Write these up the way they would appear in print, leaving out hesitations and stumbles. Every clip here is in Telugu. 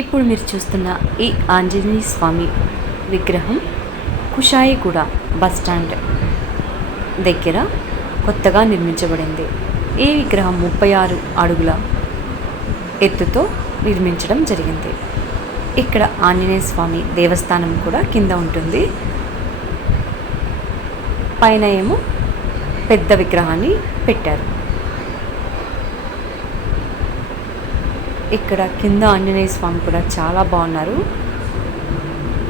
ఇప్పుడు మీరు చూస్తున్న ఈ ఆంజనేయ స్వామి విగ్రహం కుషాయిగూడ బస్టాండ్ దగ్గర కొత్తగా నిర్మించబడింది. ఈ విగ్రహం 36 అడుగుల ఎత్తుతో నిర్మించడం జరిగింది. ఇక్కడ ఆంజనేయ స్వామి దేవస్థానం కూడా కింద ఉంటుంది. పైన ఏమో పెద్ద విగ్రహాన్ని పెట్టారు. ఇక్కడ కింద ఆంజనేయ స్వామి కూడా చాలా బాగున్నారు.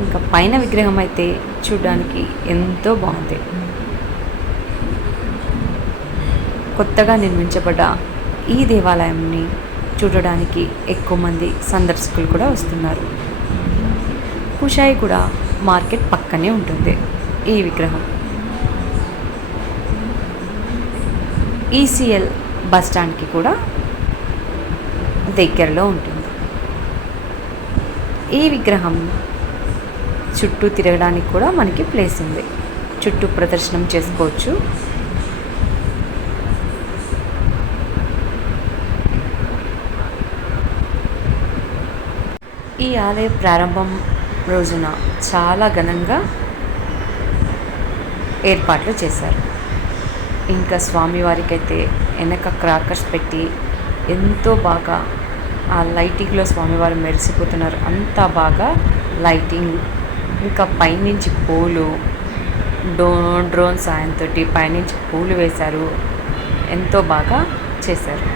ఇంకా పైన విగ్రహం అయితే చూడడానికి ఎంతో బాగుంది. కొత్తగా నిర్మించబడ్డ ఈ దేవాలయంని చూడడానికి ఎక్కువ మంది సందర్శకులు కూడా వస్తున్నారు. కుషాయిగూడ మార్కెట్ పక్కనే ఉంటుంది ఈ విగ్రహం. ఈసీఎల్ బస్టాండ్కి కూడా దగ్గరలో ఉంటుంది. ఈ విగ్రహం చుట్టూ తిరగడానికి కూడా మనకి ప్లేస్ ఉంది. చుట్టూ ప్రదర్శనం చేసుకోవచ్చు. ఈ ఆలయ ప్రారంభం రోజున చాలా ఘనంగా ఏర్పాట్లు చేశారు. ఇంకా స్వామివారికి అయితే వెనక క్రాకర్స్ పెట్టి ఎంతో బాగా ఆ లైటింగ్లో స్వామివారు మెరిసిపోతున్నారు. అంతా బాగా లైటింగ్, ఇంకా పైనుంచి పూలు డ్రోన్ సాయంతో పైనుంచి పూలు వేశారు. ఎంతో బాగా చేశారు.